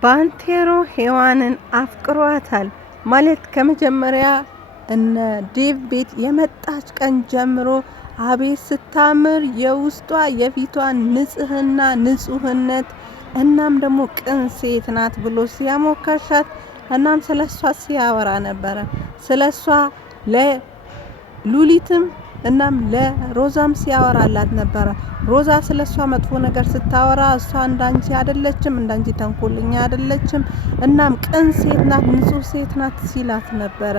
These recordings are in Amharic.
ባንቴሮ ሔዋንን አፍቅሯታል ማለት ከመጀመሪያ እነ ዴቭ ቤት የመጣች ቀን ጀምሮ አቤት ስታምር የውስጧ የፊቷ ንጹህነት እናም ደግሞ ቅን ሴት ናት ብሎ ሲያሞካሻት እናም ስለሷ ሲያወራ ነበረ። ስለሷ ለሉሊትም እናም ለሮዛም ሲያወራላት ነበረ። ሮዛ ስለሷ መጥፎ ነገር ስታወራ እሷ እንዳንቺ አይደለችም፣ እንዳንቺ ተንኮለኛ አይደለችም፣ እናም ቅን ሴት ናት፣ ንጹህ ሴት ናት ሲላት ነበረ።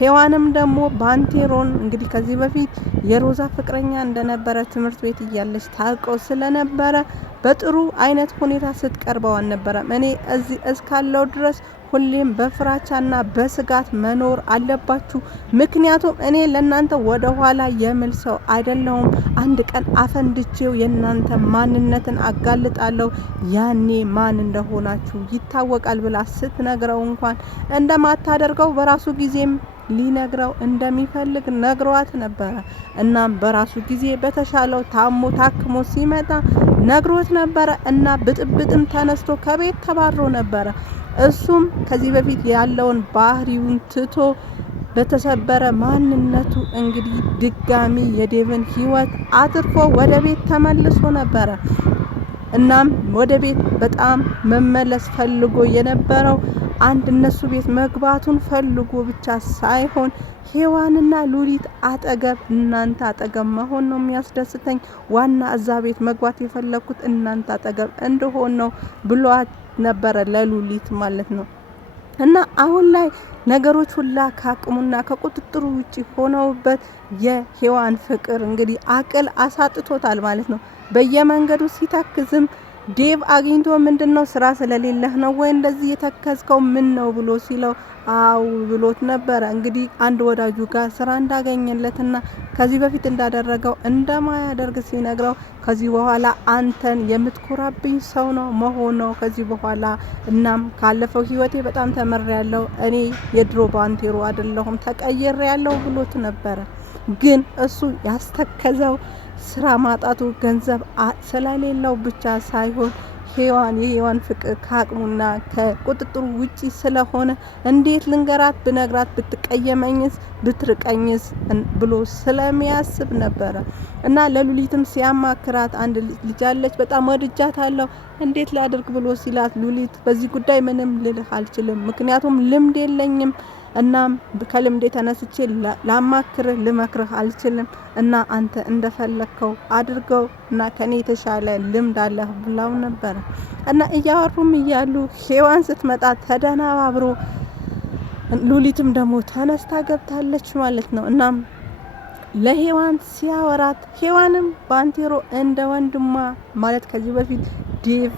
ሔዋንም ደግሞ ባንቴሮን እንግዲህ ከዚህ በፊት የሮዛ ፍቅረኛ እንደነበረ ትምህርት ቤት እያለች ታውቀው ስለነበረ በጥሩ አይነት ሁኔታ ስትቀርበው አልነበረም። እኔ እዚህ እስካለው ድረስ ሁሌም በፍራቻና በስጋት መኖር አለባችሁ፣ ምክንያቱም እኔ ለናንተ ወደ ኋላ የምል ሰው አይደለሁም። አንድ ቀን አፈንድቼው የናንተ ማንነትን አጋልጣለሁ፣ ያኔ ማን እንደሆናችሁ ይታወቃል ብላ ስትነግረው እንኳን እንደማታደርገው በራሱ ጊዜም ሊነግረው እንደሚፈልግ ነግሯት ነበረ። እናም በራሱ ጊዜ በተሻለው ታክሞ ሲመጣ ነግሮት ነበረ እና ብጥብጥም ተነስቶ ከቤት ተባሮ ነበረ። እሱም ከዚህ በፊት ያለውን ባህሪውን ትቶ በተሰበረ ማንነቱ እንግዲህ ድጋሚ የዴቭን ህይወት አትርፎ ወደ ቤት ተመልሶ ነበረ። እናም ወደ ቤት በጣም መመለስ ፈልጎ የነበረው አንድ እነሱ ቤት መግባቱን ፈልጎ ብቻ ሳይሆን ሔዋንና ሉሊት አጠገብ እናንተ አጠገብ መሆን ነው የሚያስደስተኝ፣ ዋና እዛ ቤት መግባት የፈለኩት እናንተ አጠገብ እንደሆን ነው ብሏት ነበረ ለሉሊት ማለት ነው። እና አሁን ላይ ነገሮች ሁላ ከአቅሙና ከቁጥጥሩ ውጪ ሆነውበት የሔዋን ፍቅር እንግዲህ አቅል አሳጥቶታል ማለት ነው። በየመንገዱ ሲታክዝም ዴቭ አግኝቶ ምንድነው ስራ ስለሌለህ ነው ወይ እንደዚህ የተከዝከው ምን ነው ብሎ ሲለው አው ብሎት ነበረ። እንግዲህ አንድ ወዳጁ ጋር ስራ እንዳገኘለትና ከዚህ በፊት እንዳደረገው እንደማያደርግ ሲነግረው ከዚህ በኋላ አንተን የምትኮራብኝ ሰው ነው መሆነው ከዚህ በኋላ እናም ካለፈው ህይወቴ በጣም ተመሪያለሁ፣ እኔ የድሮ ባንቴሮ አይደለሁም ተቀይሬያለሁ ብሎት ነበረ። ግን እሱ ያስተከዘው ስራ ማጣቱ ገንዘብ ስለሌለው ብቻ ሳይሆን የሔዋን ፍቅር ከአቅሙና ከቁጥጥሩ ውጪ ስለሆነ እንዴት ልንገራት፣ ብነግራት ብትቀየመኝስ ብትርቀኝስ ብሎ ስለሚያስብ ነበረ። እና ለሉሊትም ሲያማክራት አንድ ልጅ አለች በጣም ወድጃታለሁ እንዴት ላድርግ ብሎ ሲላት ሉሊት በዚህ ጉዳይ ምንም ልልህ አልችልም፣ ምክንያቱም ልምድ የለኝም፣ እናም ከልምዴ ተነስቼ ላማክርህ ልመክርህ አልችልም እና አንተ እንደፈለከው አድርገው እና ከኔ የተሻለ ልምድ አለህ ብላው ነበር። እና እያወሩም እያሉ ሔዋን ስትመጣ ተደናባብሮ ሉሊትም ደግሞ ተነስታ ገብታለች ማለት ነው። እናም ለሔዋን ሲያወራት ሔዋንም ባንቴሮ እንደ ወንድሟ ማለት ከዚህ በፊት ዴቭ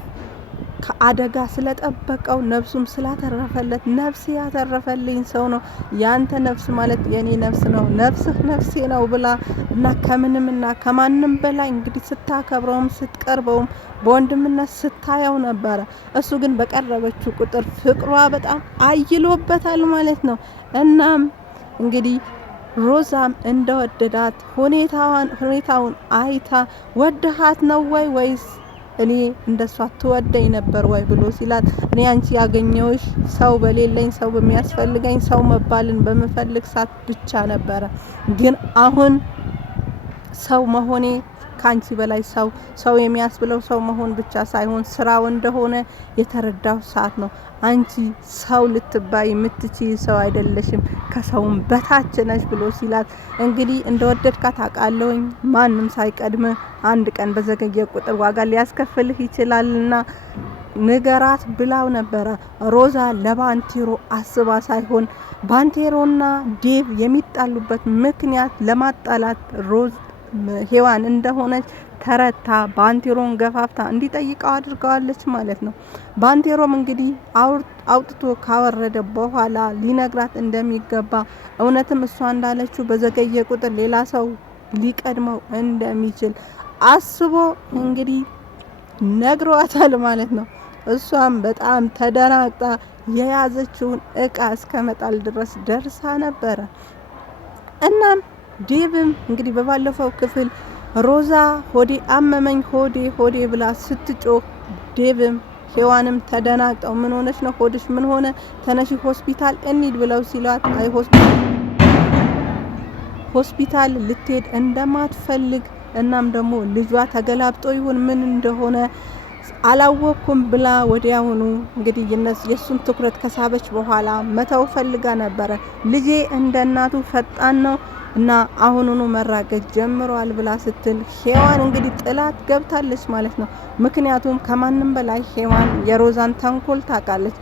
ከአደጋ ስለጠበቀው ነፍሱም ስላተረፈለት ነፍሴ ያተረፈልኝ ሰው ነው፣ ያንተ ነፍስ ማለት የኔ ነፍስ ነው፣ ነፍስህ ነፍሴ ነው ብላ እና ከምንምና ከማንም በላይ እንግዲህ ስታከብረውም ስትቀርበውም በወንድምነት ስታየው ነበረ። እሱ ግን በቀረበችው ቁጥር ፍቅሯ በጣም አይሎበታል ማለት ነው። እናም እንግዲህ ሮዛም እንደወደዳት ሁኔታውን አይታ ወደሃት ነው ወይስ እኔ እንደሷ ትወደኝ ነበር ወይ ብሎ ሲላት እኔ አንቺ ያገኘውሽ ሰው በሌለኝ ሰው በሚያስፈልገኝ ሰው መባልን በመፈልግ ሳት ብቻ ነበረ፣ ግን አሁን ሰው መሆኔ ካንቺ በላይ ሰው የሚያስብለው ሰው መሆን ብቻ ሳይሆን ስራው እንደሆነ የተረዳው ሰዓት ነው። አንቺ ሰው ልትባይ የምትችይ ሰው አይደለሽም፣ ከሰውም በታች ነሽ ብሎ ሲላት እንግዲህ እንደወደድካት አውቃለሁኝ፣ ማንም ሳይቀድም አንድ ቀን በዘገየ ቁጥር ዋጋ ሊያስከፍልህ ይችላልና ንገራት ብላው ነበረ። ሮዛ ለባንቴሮ አስባ ሳይሆን ባንቴሮና ዴቭ የሚጣሉበት ምክንያት ለማጣላት ሔዋን እንደሆነች ተረታ ባንቴሮን ገፋፍታ እንዲጠይቀው አድርገዋለች ማለት ነው። ባንቴሮም እንግዲህ አውጥቶ ካወረደ በኋላ ሊነግራት እንደሚገባ እውነትም እሷ እንዳለችው በዘገየ ቁጥር ሌላ ሰው ሊቀድመው እንደሚችል አስቦ እንግዲህ ነግሯታል ማለት ነው። እሷም በጣም ተደናግጣ የያዘችውን እቃ እስከመጣል ድረስ ደርሳ ነበረ። እናም ዴቭም እንግዲህ በባለፈው ክፍል ሮዛ ሆዴ አመመኝ ሆዴ ብላ ስትጮህ ዴቭም ሔዋንም ተደናግጠው ምን ሆነሽ ነው? ሆድሽ ምን ሆነ? ተነሺ ሆስፒታል እንሂድ ብለው ሲሏት አይ ሆስፒታል ልትሄድ እንደማትፈልግ እናም ደግሞ ልጇ ተገላብጦ ይሁን ምን እንደሆነ አላወኩም ብላ ወዲያውኑ እንግዲህ የሱን ትኩረት ከሳበች በኋላ መተው ፈልጋ ነበረ። ልጄ እንደ እናቱ ፈጣን ነው እና አሁኑኑ መራገጥ ጀምሯል ብላ ስትል ሔዋን እንግዲህ ጥላት ገብታለች ማለት ነው። ምክንያቱም ከማንም በላይ ሔዋን የሮዛን ተንኮል ታውቃለች።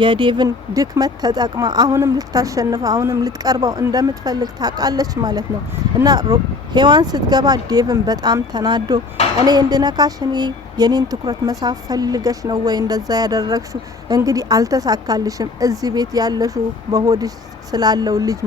የዴቭን ድክመት ተጠቅማ አሁንም ልታሸንፈው አሁንም ልትቀርበው እንደምትፈልግ ታውቃለች ማለት ነው። እና ሔዋን ስትገባ ዴቭን በጣም ተናዶ እኔ እንድነካሽ እኔ የኔን ትኩረት መሳብ ፈልገሽ ነው ወይ እንደዛ ያደረግሽው? እንግዲህ አልተሳካልሽም። እዚህ ቤት ያለሽው በሆድሽ ስላለው ልጅ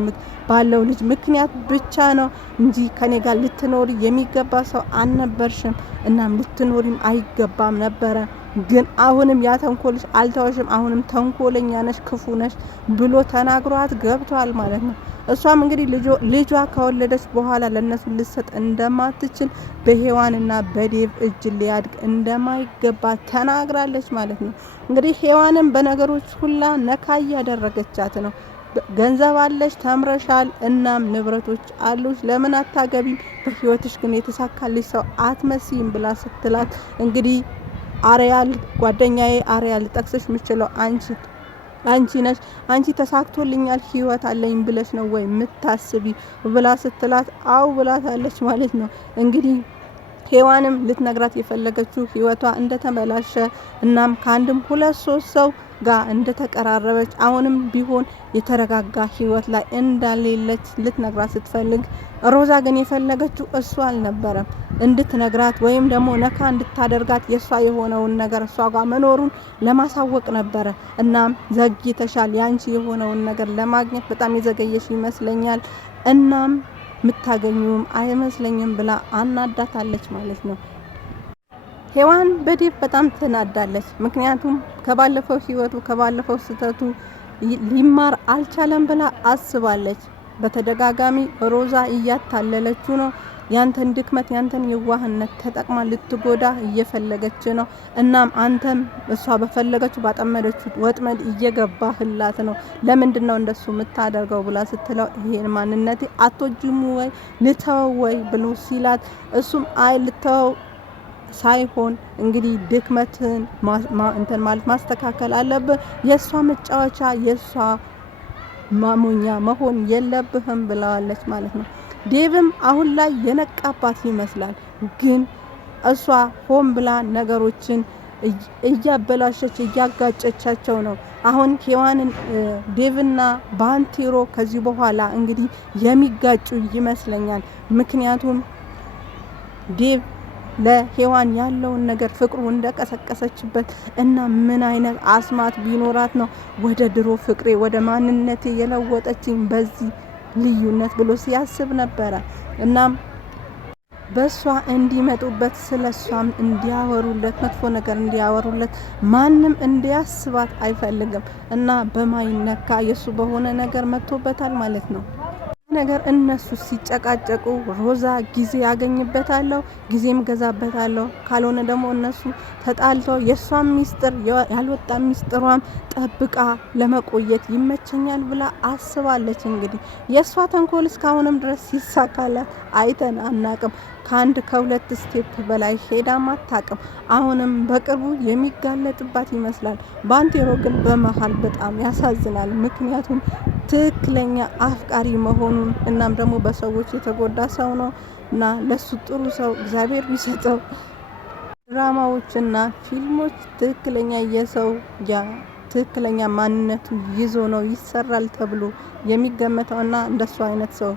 ባለው ልጅ ምክንያት ብቻ ነው እንጂ ከኔ ጋር ልትኖሪ የሚገባ ሰው አልነበርሽም። እናም ልትኖሪም አይገባም ነበረ። ግን አሁንም ያ ተንኮልሽ አልተወሽም። አሁንም ተንኮለኛ ነሽ፣ ክፉ ነሽ ብሎ ተናግሯት ገብቷል ማለት ነው። እሷም እንግዲህ ልጇ ከወለደች በኋላ ለነሱ ልትሰጥ እንደማትችል በሔዋንና በዴቭ እጅ ሊያድግ እንደማይገባ ተናግራለች ማለት ነው። እንግዲህ ሔዋንም በነገሮች ሁላ ነካ እያደረገቻት ነው። ገንዘብ አለሽ፣ ተምረሻል፣ እናም ንብረቶች አሉሽ፣ ለምን አታገቢም? በህይወትሽ ግን የተሳካልሽ ሰው አትመስይም ብላ ስትላት እንግዲህ አሪያል ጓደኛዬ አሪያል ጠቅሰሽ ምችለው አንቺ ነሽ። አንቺ ተሳክቶልኛል ህይወት አለኝ ብለሽ ነው ወይ ምታስቢ ብላ ስትላት አው ብላታለች ማለት ነው። እንግዲህ ሔዋንም ልትነግራት የፈለገችው ህይወቷ እንደተበላሸ እናም ከአንድም 2-3 ሰው ጋር እንደተቀራረበች አሁንም ቢሆን የተረጋጋ ህይወት ላይ እንዳሌለች ልትነግራት ስትፈልግ ሮዛ ግን የፈለገችው እሷ አልነበረም እንድትነግራት ወይም ደግሞ ነካ እንድታደርጋት የሷ የሆነውን ነገር እሷ ጋር መኖሩን ለማሳወቅ ነበረ። እናም ዘግይተሻል፣ ያንቺ የሆነውን ነገር ለማግኘት በጣም የዘገየሽ ይመስለኛል፣ እናም ምታገኙም አይመስለኝም ብላ አናዳታለች ማለት ነው። ሔዋን በዴቭ በጣም ተናዳለች። ምክንያቱም ከባለፈው ህይወቱ ከባለፈው ስተቱ ሊማር አልቻለም ብላ አስባለች። በተደጋጋሚ ሮዛ እያታለለችው ነው። ያንተን ድክመት ያንተን የዋህነት ተጠቅማ ልትጎዳ እየፈለገች ነው። እናም አንተም እሷ በፈለገችው ባጠመደችው ወጥመድ እየገባህላት ነው። ለምንድነው እንደሱ የምታደርገው ብላ ስትለው ይሄን ማንነቴ አትወጂም ወይ ልተው ወይ ብሎ ሲላት እሱም አይ ልተው ሳይሆን እንግዲህ ድክመትን እንትን ማለት ማስተካከል አለብህ፣ የሷ መጫወቻ የሷ ማሞኛ መሆን የለብህም ብለዋለች ማለት ነው። ዴቭም አሁን ላይ የነቃባት ይመስላል። ግን እሷ ሆን ብላ ነገሮችን እያበላሸች እያጋጨቻቸው ነው። አሁን ሔዋንን ዴቭና ባንቴሮ ከዚህ በኋላ እንግዲህ የሚጋጩ ይመስለኛል። ምክንያቱም ዴቭ ለሔዋን ያለውን ነገር ፍቅሩ እንደቀሰቀሰችበት እና ምን አይነት አስማት ቢኖራት ነው ወደ ድሮ ፍቅሬ ወደ ማንነቴ የለወጠችኝ በዚህ ልዩነት ብሎ ሲያስብ ነበረ። እናም በሷ እንዲመጡበት ስለሷም እንዲያወሩለት መጥፎ ነገር እንዲያወሩለት ማንም እንዲያስባት አይፈልግም እና በማይነካ የሱ በሆነ ነገር መጥቶበታል ማለት ነው። ነገር እነሱ ሲጨቃጨቁ ሮዛ ጊዜ ያገኝበታለሁ ጊዜም ገዛበታለሁ፣ ካልሆነ ደግሞ እነሱ ተጣልተው የሷም ሚስጥር ያልወጣ ሚስጥሯም ጠብቃ ለመቆየት ይመቸኛል ብላ አስባለች። እንግዲህ የሷ ተንኮል እስካሁንም ድረስ ሲሳካላት አይተን አናቅም። ከአንድ ከሁለት ስቴፕ በላይ ሄዳ ማታቅም። አሁንም በቅርቡ የሚጋለጥባት ይመስላል። ባንቴሮ ግን በመሃል በጣም ያሳዝናል። ምክንያቱም ትክክለኛ አፍቃሪ መሆኑን እናም ደግሞ በሰዎች የተጎዳ ሰው ነው እና ለሱ ጥሩ ሰው እግዚአብሔር ቢሰጠው ድራማዎችና ፊልሞች ትክክለኛ የሰው ትክክለኛ ማንነቱ ይዞ ነው ይሰራል ተብሎ የሚገመተውና እንደሱ አይነት ሰው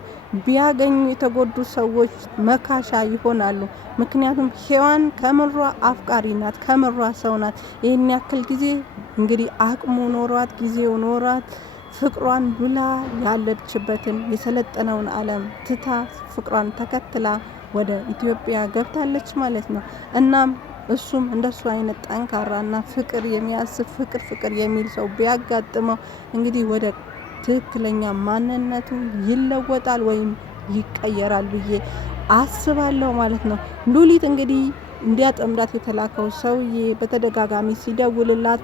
ቢያገኙ የተጎዱ ሰዎች መካሻ ይሆናሉ። ምክንያቱም ሔዋን ከምሯ አፍቃሪ ናት፣ ከምሯ ሰው ናት። ይህን ያክል ጊዜ እንግዲህ አቅሙ ኖሯት ጊዜው ኖሯት ፍቅሯን ብላ ያለችበትን የሰለጠነውን ዓለም ትታ ፍቅሯን ተከትላ ወደ ኢትዮጵያ ገብታለች ማለት ነው። እናም እሱም እንደሱ አይነት ጠንካራና ፍቅር የሚያስብ ፍቅር የሚል ሰው ቢያጋጥመው እንግዲህ ወደ ትክክለኛ ማንነቱ ይለወጣል ወይም ይቀየራል ብዬ አስባለሁ ማለት ነው። ሉሊት እንግዲህ እንዲያጠምዳት የተላከው ሰውዬ በተደጋጋሚ ሲደውልላት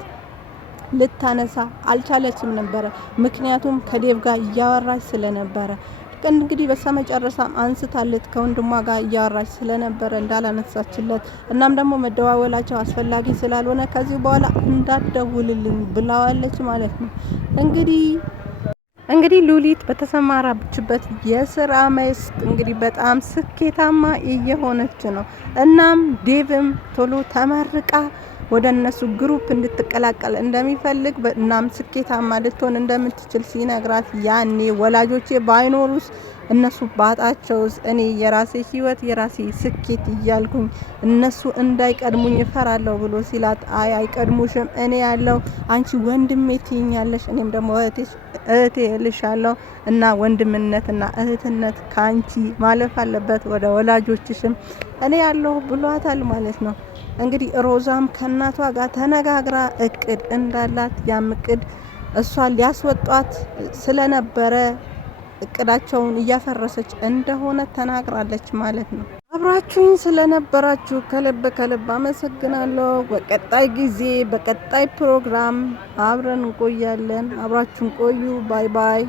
ልታነሳ አልቻለችም ነበረ። ምክንያቱም ከዴቭ ጋር እያወራች ስለነበረ እንግዲህ በስተመጨረሻም አንስታለት ከወንድሟ ጋር እያወራች ስለነበረ እንዳላነሳችለት እናም ደግሞ መደዋወላቸው አስፈላጊ ስላልሆነ ከዚህ በኋላ እንዳትደውልልኝ ብላዋለች ማለት ነው። እንግዲህ ሉሊት በተሰማራችበት የስራ መስክ እንግዲህ በጣም ስኬታማ እየሆነች ነው። እናም ዴቭም ቶሎ ተመርቃ ወደ እነሱ ግሩፕ እንድትቀላቀል እንደሚፈልግ እናም ስኬታማ ልትሆን እንደምትችል ሲነግራት ያኔ ወላጆቼ ባይኖሩስ እነሱ ባጣቸውስ እኔ የራሴ ህይወት የራሴ ስኬት እያልኩኝ እነሱ እንዳይቀድሙኝ እፈራለሁ ብሎ ሲላት አይቀድሙሽም፣ እኔ ያለው አንቺ ወንድሜ ትይኛለሽ፣ እኔም ደግሞ እህቴ እልሻለሁ እና ወንድምነትና እህትነት ካንቺ ማለፍ አለበት ወደ ወላጆችሽም እኔ ያለው ብሏታል ማለት ነው። እንግዲህ ሮዛም ከእናቷ ጋር ተነጋግራ እቅድ እንዳላት ያም እቅድ እሷ ሊያስወጧት ስለነበረ እቅዳቸውን እያፈረሰች እንደሆነ ተናግራለች ማለት ነው። አብራችሁኝ ስለነበራችሁ ከልብ አመሰግናለሁ። በቀጣይ ጊዜ በቀጣይ ፕሮግራም አብረን እንቆያለን። አብራችሁን ቆዩ። ባይ ባይ።